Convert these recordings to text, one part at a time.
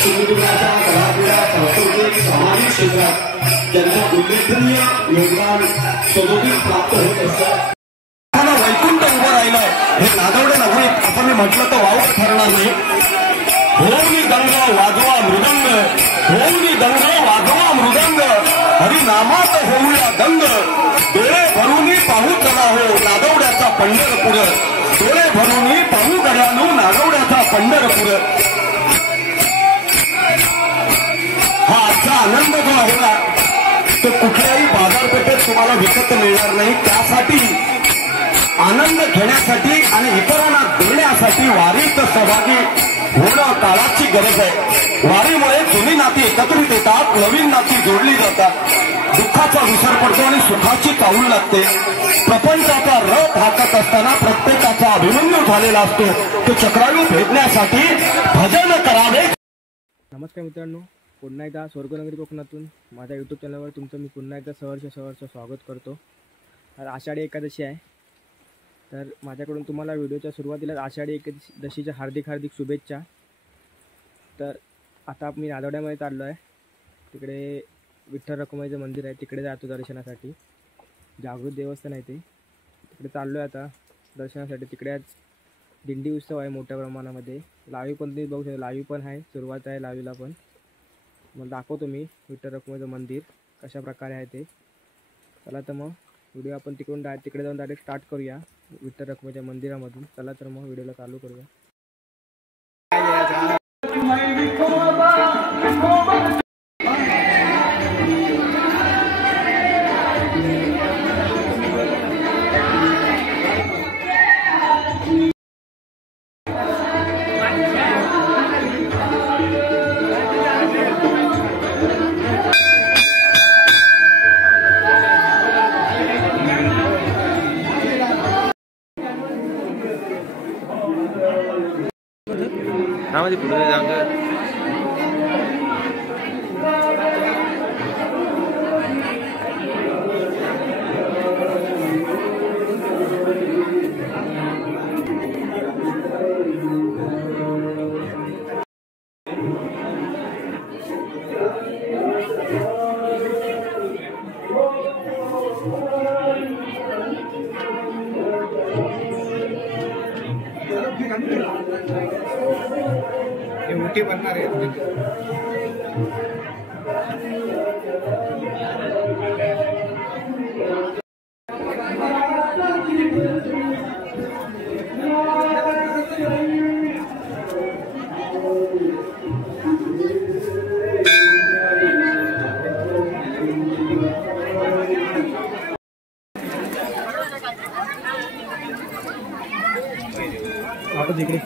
शिवदुर्गाच्या कलाक्रीडा सांस्कृतिक सामाजिक क्षेत्रात त्यांना उल्लेखनीय योगदान सदोदित प्राप्त होत असतात. वैकुंठ उभं राहिलंय हे नादवडे नगरीत आपण म्हटलं तर वावच ठरणार नाही. होऊनी दंग वाजवा मृदंग, होऊनी दंग वाजवा मृदंग, हरिनामात होऊया दंग, डोळे भरूनी पाहू चला हो नादवड्याचा पंढरपूर, डोळे भरूनी पाहू गड्यानो नादवड्याचा पंढरपूर. हा आजचा आनंद जो आहे ना तो कुठल्याही बाजारपेठेत तुम्हाला विकत मिळणार नाही. त्यासाठी आनंद घेण्यासाठी आणि इतरांना देण्यासाठी वारीत सहभागी होणं काळाची गरज आहे. वारीमुळे जुनी नाती एकत्रित येतात, नवीन नाती जोडली जातात, दुःखाचा विसर पडतो आणि सुखाची पाऊल लागते. प्रपंचाचा रथ हाकत असताना प्रत्येकाचा अभिमन्यू झालेला असतो. तो चक्रायू भेटण्यासाठी भजन करावे. नमस्कार मित्रांनो, पुन्हा एकदा स्वर्गनगरी कोकणातून माझ्या यूट्यूब चॅनलवर तुमचं मी पुन्हा एकदा सहर्ष स्वागत करतो. तर आषाढी एकादशी आहे, तर माझ्याकडून तुम्हाला व्हिडिओच्या सुरुवातीलाच आषाढी एकादशीच्या हार्दिक शुभेच्छा. तर आता मी नादवड्यामध्ये चाललो आहे. तिकडे विठ्ठल रखुमाईचं मंदिर आहे, तिकडे जातो दर्शनासाठी. जागृत देवस्थान आहे ते, तिकडे चाललो आहे आता दर्शनासाठी. तिकडे आज दिंडी उत्सव आहे मोठ्या प्रमाणामध्ये. लाईव्ह पण तुम्ही बघू शकता, लाईव्ह पण आहे, सुरुवात आहे लाईव्हला पण. मग दाखवतो मी विठ्ठल रखुमाईचं मंदिर कशा प्रकारे आहे ते. चला तर मग व्हिडिओ आपण तिकडे जाऊन डायरेक्ट स्टार्ट करूया विठ्ठल रखुमाईच्या मंदिरामधून. चला तर मग व्हिडिओला चालू करूया. नामाची पुढे जांग मोठी बनणार आहे. आपण तिकडे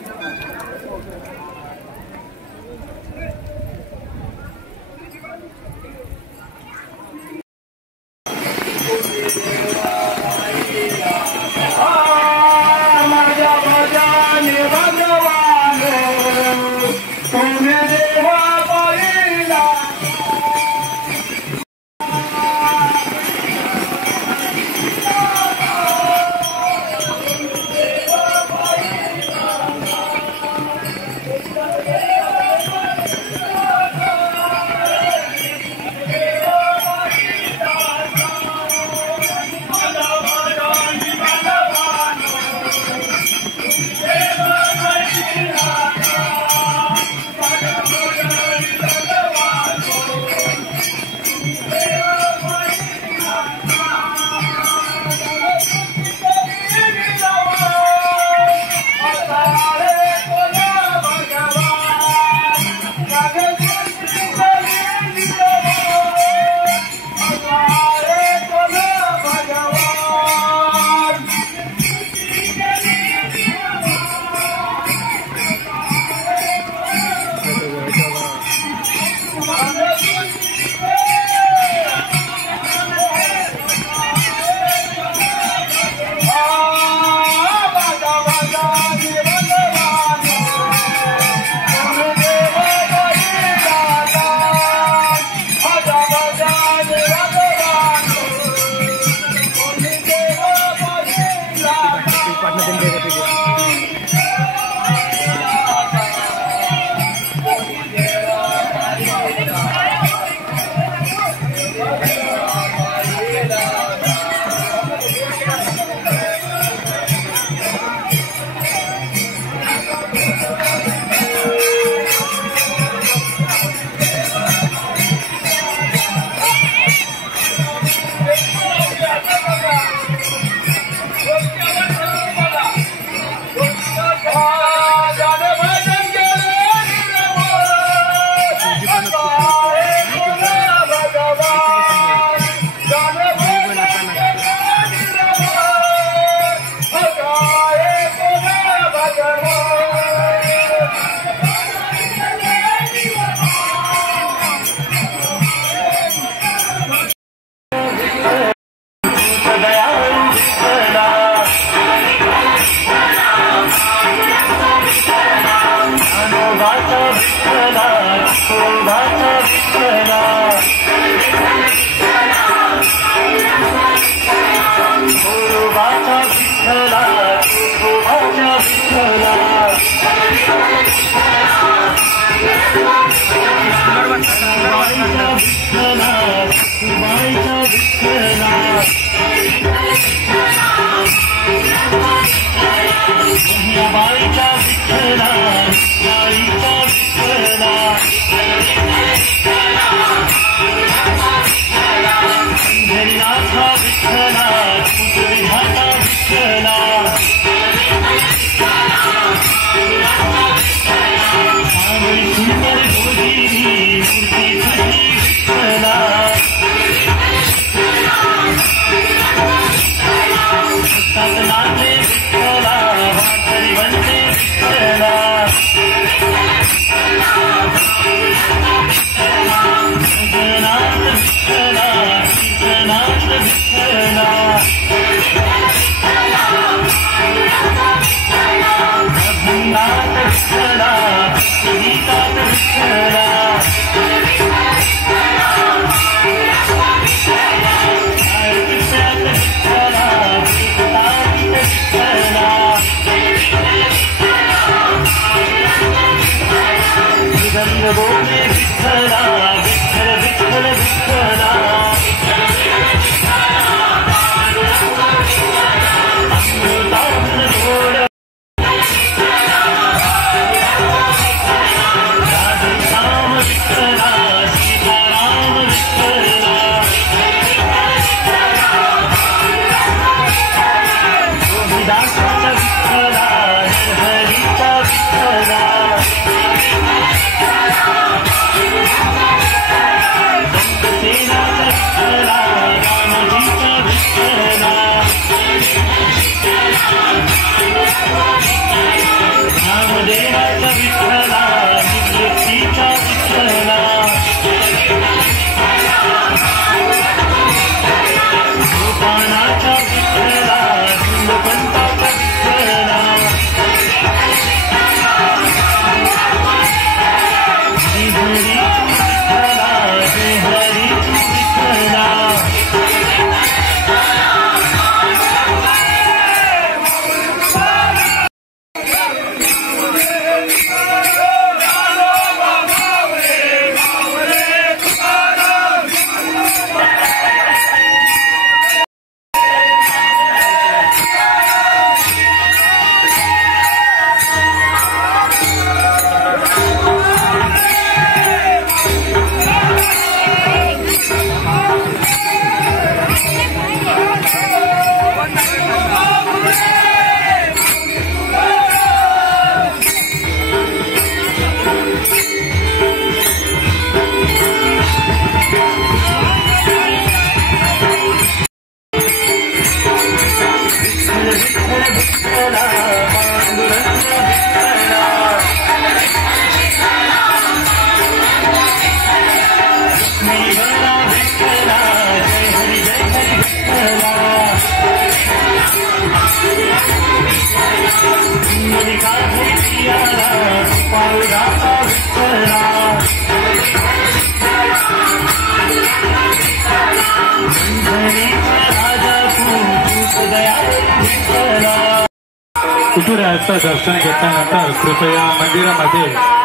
विठुरायाचं दर्शन घेतल्यानंतर कृपया मंदिरामध्ये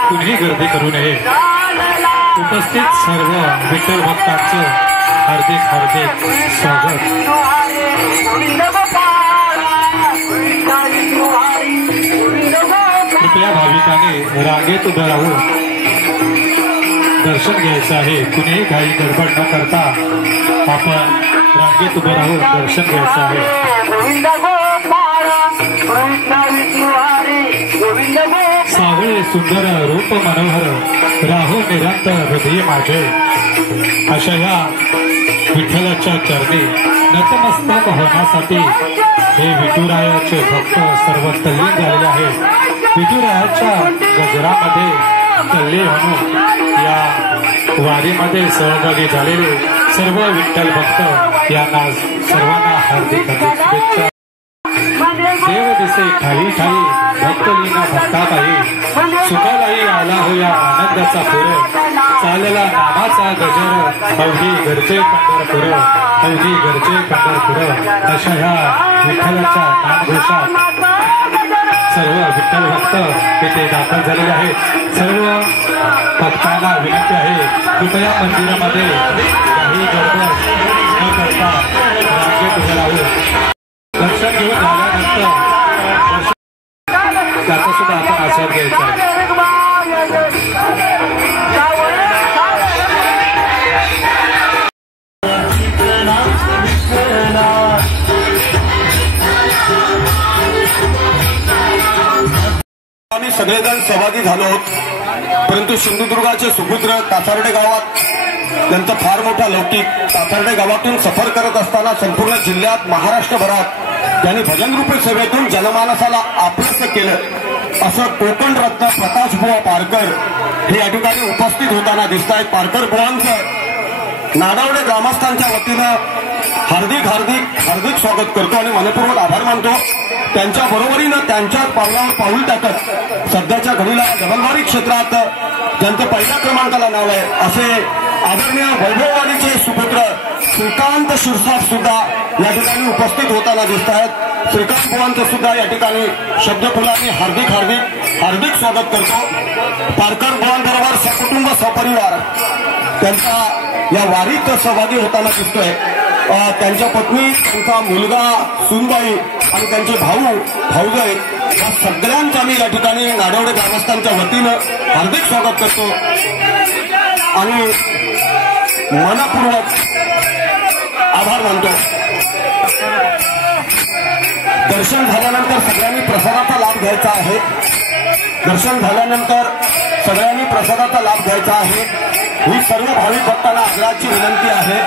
कुणीही गर्दी करू नये. उपस्थित सर्व विठ्ठल भक्तांचं हार्दिक हार्दिक स्वागत. कृपया भाविकांनी रांगेत उभं राहून दर्शन घ्यायचं आहे. कुणीही घाई गडबड न करता आपण रांगेत उभं राहून दर्शन घ्यायचं आहे. सावळे सुंदर रूप मनोहर राहो निरंतर हृदय माझे. अशा या विठ्ठलाच्या चरणी नतमस्तक होण्यासाठी हे विठुरायाचे भक्त सर्व तल्लीन झालेले आहेत. विठुरायाच्या गजरामध्ये तल्लीन म्हणून या वारीमध्ये सहभागी झालेले सर्व विठ्ठल भक्त यांना सर्वांना हार्दिक शुभेच्छा. देव दिसे ठाई ठाई भक्तलीना भक्ताताई सुखालाही आला होया आनंदाचा पुर. चालला नामाचा गजर अवघी घरचे पंढरपूर अवघी घरचे पंढरपूर. अशा ह्या विठ्ठलाच्या नामघोषात सर्व विठ्ठल भक्त येथे दाखल झालेले आहेत. सर्व भक्तांना विनंती आहे कृपया मंदिरामध्ये काही गडबड सगळेजण सहभागी झालो आहोत, परंतु सिंधुदुर्गाचे सुपुत्र कासार्डे गावात त्यांचा फार मोठा लौकिक. कासार्डे गावातून सफर करत असताना संपूर्ण जिल्ह्यात महाराष्ट्रभरात त्यांनी भजन रूपी सेवेतून जनमानसाला आपलंसं केलं. असं कोकण रत्न प्रकाश बुवा पारकर हे या ठिकाणी उपस्थित होताना दिसत आहेत. पारकर बुवांचं नागावडे ग्रामस्थांच्या वतीनं हार्दिक हार्दिक हार्दिक स्वागत करतो आणि मनपूर्वक आभार मानतो. त्यांच्या बरोबरीनं त्यांच्याच पावलावर पाऊल टाकत सध्याच्या घडीला डबलवारी क्षेत्रात ज्यांचं पहिल्या क्रमांकाला नाव आहे असे आदरणीय वैभववाडीचे सुपुत्र श्रीकांत शिरसाट सुद्धा या ठिकाणी उपस्थित होताना दिसत आहेत. श्रीकांत बुवांचं सुद्धा या ठिकाणी शब्दफुलांनी हार्दिक हार्दिक हार्दिक स्वागत करतो. पारकर बुवांबरोबर सकुटुंब सपरिवार त्यांचा या वारीत सहभागी होताना दिसतोय. त्यांच्या पत्नी, त्यांचा मुलगा, सुनबाई आणि त्यांचे भाऊ भाऊजाई या सगळ्यांचा मी या ठिकाणी नागावडे ग्रामस्थांच्या वतीनं हार्दिक स्वागत करतो आणि मनपूर्वक आभार मानतो. दर्शन झाल्यानंतर सगळ्यांनी प्रसादाचा लाभ घ्यायचा आहे. दर्शन झाल्यानंतर सगळ्यांनी प्रसादाचा लाभ घ्यायचा आहे. ही सर्व भाविक भक्तांना आग्रहाची विनंती आहे.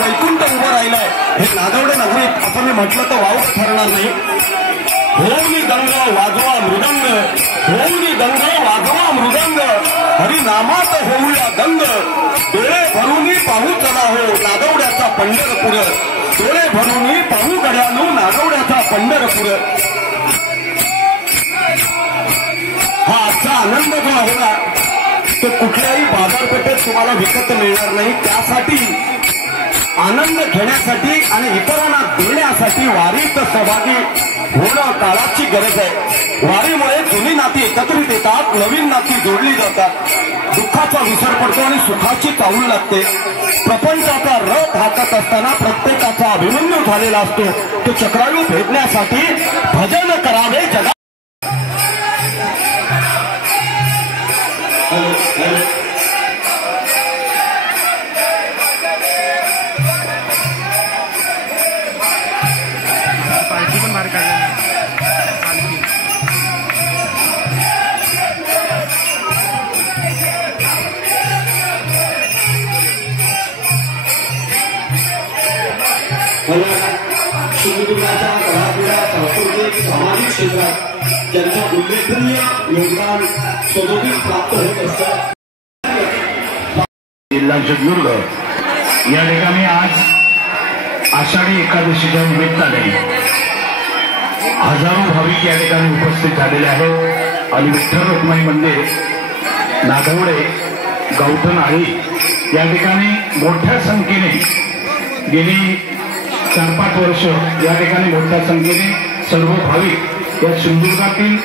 वैकुंठ उभं राहिलंय हे नागावडे नगरीत असं मी म्हटलं तर वाव ठरणार नाही. होऊनी गंग वाजवा मृदंग, होऊनी गंग वाजवा मृदंग, हरिनामात होऊया गंग, डोळे भरूनी पाहू चला हो नागावड्याचा पंढरपूर, डोळे भरूनी पाहू गड्यानो नागावड्याचा पंढरपूर. हा आजचा आनंद जो आहे ना तो कुठल्याही बाजारपेठेत तुम्हाला विकत मिळणार नाही. त्यासाठी आनंद घेण्यासाठी आणि इतरांना देण्यासाठी वारीत सहभागी होणं काळाची गरज आहे. वारीमुळे जुनी नाती एकत्रित येतात, नवीन नाती जोडली जातात, दुःखाचा विसर पडतो आणि सुखाची चाहूल लागते. प्रपंचाचा रथ हाकत असताना प्रत्येकाचा अभिमन्यू झालेला असतो. तो चक्रायू भेदण्यासाठी भजन करावे जगा. सिंधुदुर्गाच्या कलाक्रीडा सांस्कृतिक सामाजिक क्षेत्रात ज्यांचं उल्लेखनीय योगदान सदोदित प्राप्त होत असतं. जिल्हा सिंधुदुर्ग या ठिकाणी आज आषाढी एकादशीच्या निमित्ताने हजारो भाविक या ठिकाणी उपस्थित झालेले आहेत आणि विठ्ठल रखुमाई मंदिर नागावडे गावठण आहे या ठिकाणी मोठ्या संख्येने गेली 4-5 वर्ष या ठिकाणी मोठ्या संख्येने सर्व भाविक या सिंधुदुर्गातील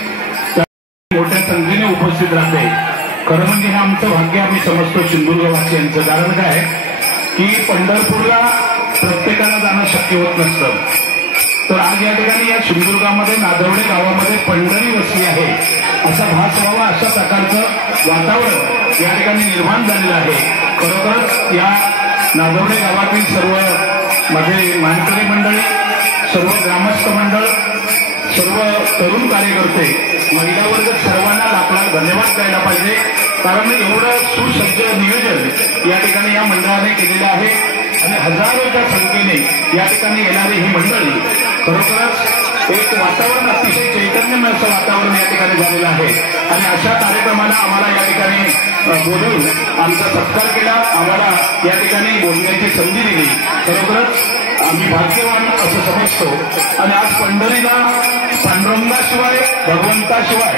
मोठ्या संख्येने उपस्थित राहते. खरं म्हणजे हे आमचं भाग्य आम्ही समजतो सिंधुदुर्गवासियांचं. कारण काय की पंढरपूरला प्रत्येकाला जाणं शक्य होत नसतं. तर आज या ठिकाणी या सिंधुदुर्गामध्ये नागावडे गावामध्ये पंढरी वसली आहे असा भास व्हावा अशा प्रकारचं वातावरण या ठिकाणी निर्माण झालेलं आहे. खरोखरच या नागावडे गावातील सर्व माझे मानकरी मंडळी, सर्व ग्रामस्थ मंडळ, सर्व तरुण कार्यकर्ते, महिला वर्ग सर्वांना आपला धन्यवाद द्यायला पाहिजे. कारण एवढं सुसज्ज नियोजन या ठिकाणी या मंडळाने केलेलं आहे आणि हजारोच्या संख्येने या ठिकाणी येणारी ही मंडळी खरोखरच एक वातावरण अतिशय चैतन्यमय असं वातावरण या ठिकाणी झालेलं आहे. आणि अशा कार्यक्रमाला आम्हाला या ठिकाणी बोलून आमचा सत्कार केला, आम्हाला या ठिकाणी बोलण्याची संधी दिली. खरोखरच आम्ही भाग्यवान असं समजतो. आणि आज पंढरीला पांडुरंगाशिवाय, भगवंताशिवाय,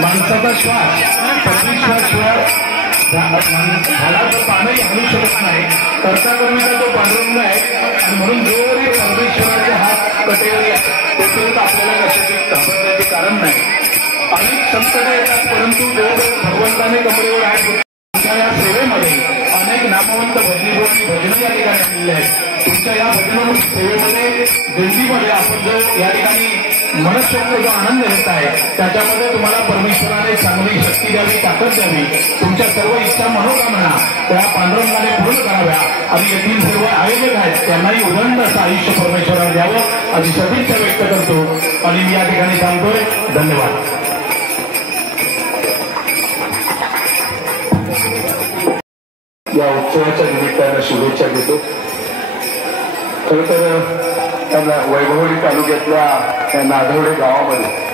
माणसाचा श्वास, परमेश्वराशिवाय झाडाचं पानही हलू शकत नाही. कर्ताकर्मीचा जो पांडुरंग आहे आणि म्हणून जोवरी परमेश्वराचे हात कटेवर तोपर्यंत आपल्याला कशाची घाबरण्याचे कारण नाही. अनेक संकट येतात परंतु जोवर भगवंताने कमरेवर आहेत तुमच्या या सेवेमध्ये अनेक नामवंत भजनीभू आणि भजन या ठिकाणी आलेले आहेत. तुमच्या या भजन सेवेमध्ये दिंडीमध्ये आपण जो या ठिकाणी मनशक्त जो आनंद घेत आहे त्याच्यामध्ये तुम्हाला परमेश्वराने चांगली शक्ती द्यावी, ताकद द्यावी, तुमच्या सर्व इच्छा मनोकामना त्या पांडुरंगाने पूर्ण कराव्या आणि येथील सर्व आयोजक आहेत त्यांनाही उदंड असं आयुष्य परमेश्वराने द्यावं अशी सदिच्छा व्यक्त करतो आणि मी या ठिकाणी थांबतोय. धन्यवाद. या उत्सवाच्या निमित्तानं शुभेच्छा देतो. खरं तर त्यांना वैभवडी तालुक्यातल्या नादवडे गावामध्ये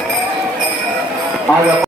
आज